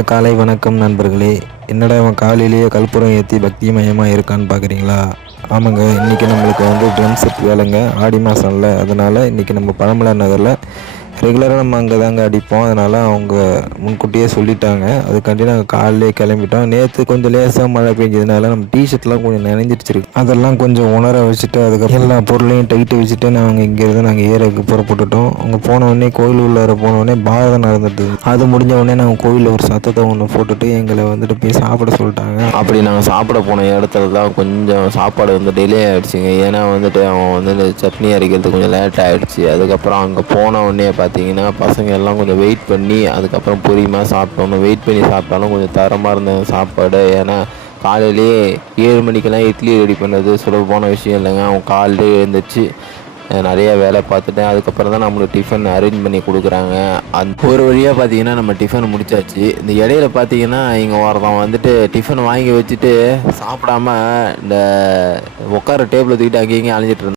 இனிய காலை வணக்கம் நண்பர்களே. என்னடா இவன் காலையிலேயே கற்பூரம் ஏற்றி பக்திமயமாக இருக்கான்னு பார்க்குறீங்களா? ஆமாங்க, இன்றைக்கி நம்மளுக்கு ட்ரம் செட் வேலைங்க. ஆடி மாதம்ல, அதனால் இன்றைக்கி நம்ம பழமலர் நகரில் ரெகுலராக நம்ம அங்கே தாங்க அடிப்போம். அதனால் அவங்க முன்கூட்டியே சொல்லிட்டாங்க. அதுக்காண்டி நாங்கள் காலையிலே கிளம்பிட்டோம். நேற்று கொஞ்சம் லேசாக மழை பெஞ்சதுனால நம்ம டிஷர்ட்லாம் கொஞ்சம் நனைஞ்சிடுச்சு. அதெல்லாம் கொஞ்சம் உணர வச்சுட்டு அதுக்கப்புறம் எல்லா பொருளையும் டைட்டு வச்சுட்டு நாங்கள் ஏறக்கு புறப்பட்டுட்டோம். அங்கே போனோடனே கோயில் உள்ளார போனோடனே பாரதம் நடந்துட்டு, அது முடிஞ்ச உடனே நாங்கள் கோயிலில் ஒரு சத்தத்தை ஒன்று போட்டுட்டு எங்களை போய் சாப்பிட சொல்லிட்டாங்க. அப்படி நாங்கள் சாப்பிட போன இடத்துல தான் கொஞ்சம் சாப்பாடு டிலே ஆகிடுச்சிங்க. ஏன்னா அவன் சட்னி அரைக்கிறதுக்கு கொஞ்சம் லேட் ஆகிடுச்சு. அதுக்கப்புறம் அங்கே போன உடனே பார்த்தீங்கன்னா பசங்க எல்லாம் கொஞ்சம் வெயிட் பண்ணி அதுக்கப்புறம் பொறுமையாக சாப்பிட்டோம். வெயிட் பண்ணி சாப்பிட்டாலும் கொஞ்சம் தரமாக இருந்த சாப்பாடு. ஏன்னா காலையிலேயே 7 மணிக்கெல்லாம் இட்லி ரெடி பண்ணது சுலபமான விஷயம் இல்லைங்க. அவன் காலையிலே எழுந்திரிச்சு நிறையா வேலை பார்த்துட்டேன். அதுக்கப்புறம் தான் நம்மளுக்கு டிஃபன் அரேஞ்ச் பண்ணி கொடுக்குறாங்க. ஒரு வழியாக பார்த்தீங்கன்னா நம்ம டிஃபன் முடிச்சாச்சு. இந்த இடையில பார்த்தீங்கன்னா இங்கே ஒருத்தன் டிஃபன் வாங்கி வச்சுட்டு சாப்பிடாம இந்த உட்கார டேபிளை தூக்கிட்டு அங்கேயும் அலைஞ்சிட்டு இருந்தான்.